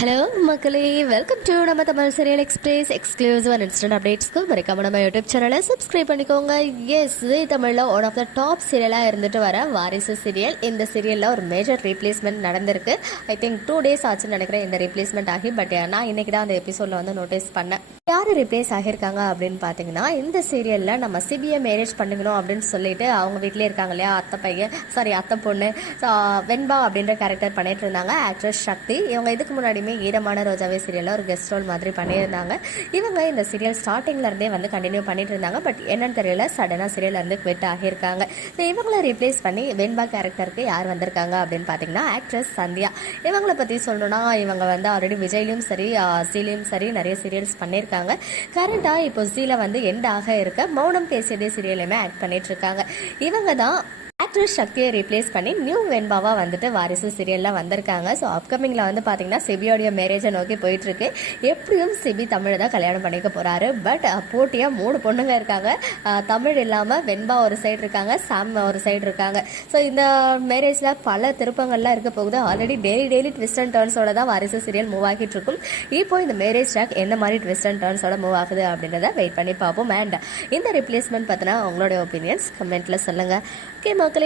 Hello மக்களே. Welcome to நம்ம Tamil serial express exclusive and instant அப்டேட்ஸ்க்கு மறக்காம நம்ம யூடியூப் சேனலை சப்ஸ்கிரைப் பண்ணிக்கோங்க. எஸ் ஜி தமிழில் ஒன் ஆஃப் த டாப் சீரியலாக இருந்துட்டு வர வாரிசு சீரியல் இந்த சீரியலில் ஒரு மேஜர் ரீப்ளேஸ்மெண்ட் நடந்திருக்கு. ஐ திங்க் டூ டேஸ் ஆச்சுன்னு நினைக்கிறேன் இந்த ரீப்ளேஸ்மெண்ட் ஆகி. பட் நான் இன்னைக்கு தான் அந்த எபிசோடில் வந்து நோட்டீஸ் பண்ணேன். யார் ரிப்ளேஸ் ஆகியிருக்காங்க அப்படின்னு பார்த்தீங்கன்னா இந்த சீரியலில் நம்ம சிபியை மேரேஜ் பண்ணிக்கணும் அப்படின்னு சொல்லிட்டு அவங்க வீட்டிலே இருக்காங்க இல்லையா? அத்தை பையன் சாரி அத்தை பொண்ணு. வெண்பா அப்படின்ற கேரக்டர் பண்ணிட்டு இருந்தாங்க ஆக்ட்ரஸ் சக்தி. இவங்க இதுக்கு முன்னாடியுமே ஈரமான ரோஜாவே சீரியலில் ஒரு கெஸ்ட் ரோல் மாதிரி பண்ணியிருந்தாங்க. இவங்க இந்த சீரியல் ஸ்டார்டிங்லேருந்தே வந்து கண்டினியூ பண்ணிட்டு இருந்தாங்க. பட் என்னன்னு தெரியல சடனாக சீரியல்லேருந்து குவிட் ஆகியிருக்காங்க. So, இவங்கள ரீப்ளேஸ் பண்ணி வெண்பா கேரக்டருக்கு யார் வந்திருக்காங்க அப்படின்னு பார்த்தீங்கன்னா ஆக்ட்ரஸ் சந்தியா. இவங்கள பற்றி சொல்லணும்னா இவங்க வந்து ஆல்ரெடி விஜய்லையும் சரி சீலையும் சரி நிறைய சீரியல்ஸ் பண்ணியிருக்காங்க. கரண்டாக இப்போ ஜீல வந்து எண்ட் ஆக இருக்க. மௌனம் பேசியதே சீரியலுமே ஆக்ட் பண்ணிட்டு இருக்காங்க. இவங்க தான் ஆக்ட்ரஸ் சக்தியை ரீப்ளேஸ் பண்ணி நியூ வெண்பாவா வந்துட்டு வாரிசு சீரியலில் வந்திருக்காங்க. ஸோ அப்கமிங்கில் வந்து பார்த்தீங்கன்னா சிபியோடைய மேரேஜை நோக்கி போயிட்டு இருக்கு எப்படியும் சிபி தமிழை தான் கல்யாணம் பண்ணிக்க போகிறாரு பட் போட்டியாக மூணு பொண்ணுங்க இருக்காங்க. தமிழ் இல்லாமல் வெண்பா ஒரு சைடு இருக்காங்க சாம் ஒரு சைடு இருக்காங்க. ஸோ இந்த மேரேஜில் பல திருப்பங்கள்லாம் இருக்க போகுது. Already daily daily twist and டர்ன்ஸோட தான் வாரிசு சீரியல் மூவ் ஆகிட்டு இருக்கும். இப்போ இந்த மேரேஜ் ட்ராக் என்ன மாதிரி ட்விஸ்ட் அண்ட் டர்ன்ஸோட மூவ் ஆகுது அப்படின்றத வெயிட் பண்ணி பார்ப்போம். அண்ட் இந்த ரிப்ளேஸ்மெண்ட் பத்தினா உங்களுடைய ஒப்பீனியன்ஸ் கமெண்ட்டில் சொல்லுங்க. ஓகே மக்களே